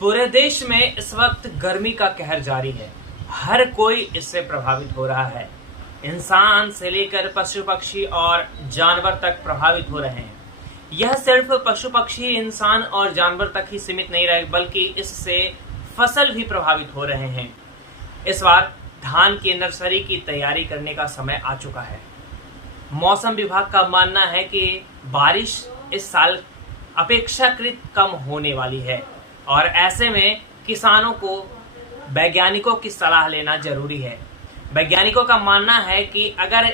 पूरे देश में इस वक्त गर्मी का कहर जारी है। हर कोई इससे प्रभावित हो रहा है। इंसान से लेकर पशु पक्षी और जानवर तक प्रभावित हो रहे हैं। यह सिर्फ पशु पक्षी, इंसान और जानवर तक ही सीमित नहीं रहे, बल्कि इससे फसल भी प्रभावित हो रहे हैं। इस बार धान की नर्सरी की तैयारी करने का समय आ चुका है। मौसम विभाग का मानना है कि बारिश इस साल अपेक्षाकृत कम होने वाली है और ऐसे में किसानों को वैज्ञानिकों की सलाह लेना जरूरी है। वैज्ञानिकों का मानना है कि अगर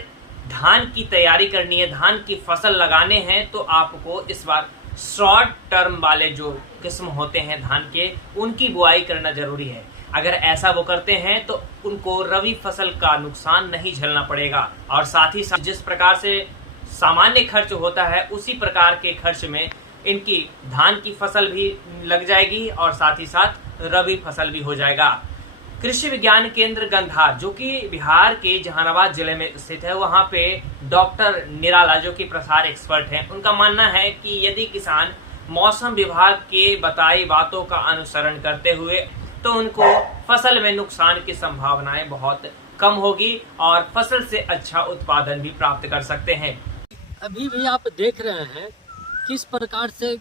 धान की तैयारी करनी है, धान की फसल लगाने हैं, तो आपको इस बार शॉर्ट टर्म वाले जो किस्म होते हैं धान के, उनकी बुआई करना जरूरी है। अगर ऐसा वो करते हैं तो उनको रबी फसल का नुकसान नहीं झेलना पड़ेगा और साथ ही साथ जिस प्रकार से सामान्य खर्च होता है उसी प्रकार के खर्च में इनकी धान की फसल भी लग जाएगी और साथ ही साथ रबी फसल भी हो जाएगा। कृषि विज्ञान केंद्र गंधार, जो कि बिहार के जहानाबाद जिले में स्थित है, वहां पे डॉक्टर निराला, जो कि प्रसार एक्सपर्ट हैं, उनका मानना है कि यदि किसान मौसम विभाग के बताई बातों का अनुसरण करते हुए तो उनको फसल में नुकसान की संभावनाएं बहुत कम होगी और फसल से अच्छा उत्पादन भी प्राप्त कर सकते हैं। अभी भी आप देख रहे हैं किस प्रकार से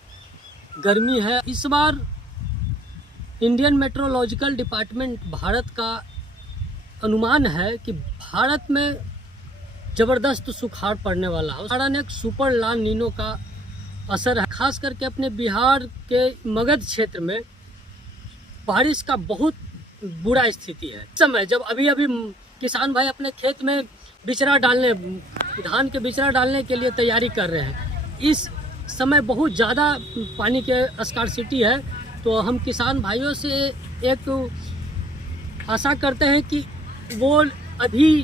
गर्मी है। इस बार इंडियन मेट्रोलॉजिकल डिपार्टमेंट भारत का अनुमान है कि भारत में ज़बरदस्त सुखाड़ पड़ने वाला है। कारण एक सुपर लाल नीनो का असर है। खास करके अपने बिहार के मगध क्षेत्र में बारिश का बहुत बुरा स्थिति है। इस समय जब अभी किसान भाई अपने खेत में धान के बिचड़ा डालने के लिए तैयारी कर रहे हैं, इस समय बहुत ज़्यादा पानी के स्कार्सिटी है, तो हम किसान भाइयों से एक आशा करते हैं कि वो अभी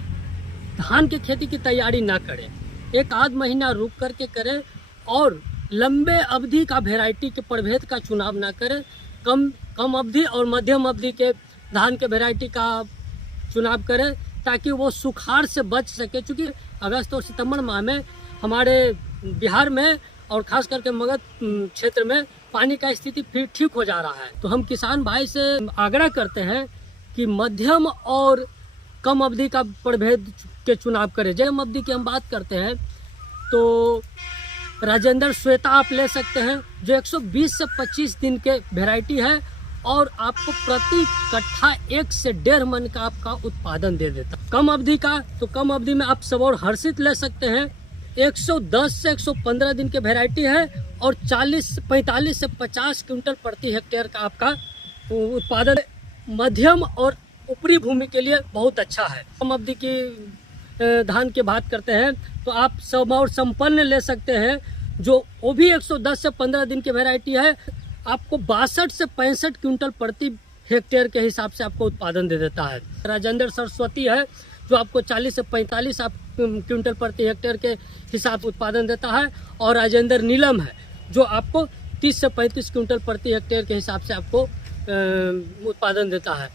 धान के खेती की तैयारी ना करें, एक आध महीना रुक करके करें और लंबे अवधि का वैरायटी के प्रभेद का चुनाव ना करें। कम अवधि और मध्यम अवधि के धान के वैरायटी का चुनाव करें ताकि वो सुखाड़ से बच सके। क्योंकि अगस्त और सितंबर माह में हमारे बिहार में और खास करके मगध क्षेत्र में पानी का स्थिति फिर ठीक हो जा रहा है। तो हम किसान भाई से आग्रह करते हैं कि मध्यम और कम अवधि का प्रभेद के चुनाव करें। जब अवधि की हम बात करते हैं तो राजेंद्र श्वेता आप ले सकते हैं, जो 120 से 25 दिन के वैरायटी है और आपको प्रति कट्ठा 1 से 1.5 मन का आपका उत्पादन दे देता। कम अवधि का तो कम अवधि में आप सबौर हर्षित ले सकते हैं, 110 से 115 दिन के वैरायटी है और 45 से 50 क्विंटल प्रति हेक्टेयर का आपका उत्पादन मध्यम और ऊपरी भूमि के लिए बहुत अच्छा है। कम अवधि की धान की बात करते हैं तो आप सबौर संपन्न ले सकते हैं, जो वो भी 110 से 15 दिन की वैरायटी है, आपको 62 से 65 क्विंटल प्रति हेक्टेयर के हिसाब से आपको उत्पादन दे देता है। राजेंद्र सरस्वती है जो आपको 40 से 45 क्विंटल प्रति हेक्टेयर के हिसाब से उत्पादन देता है और राजेंद्र नीलम है जो आपको 30 से 35 क्विंटल प्रति हेक्टेयर के हिसाब से आपको उत्पादन देता है।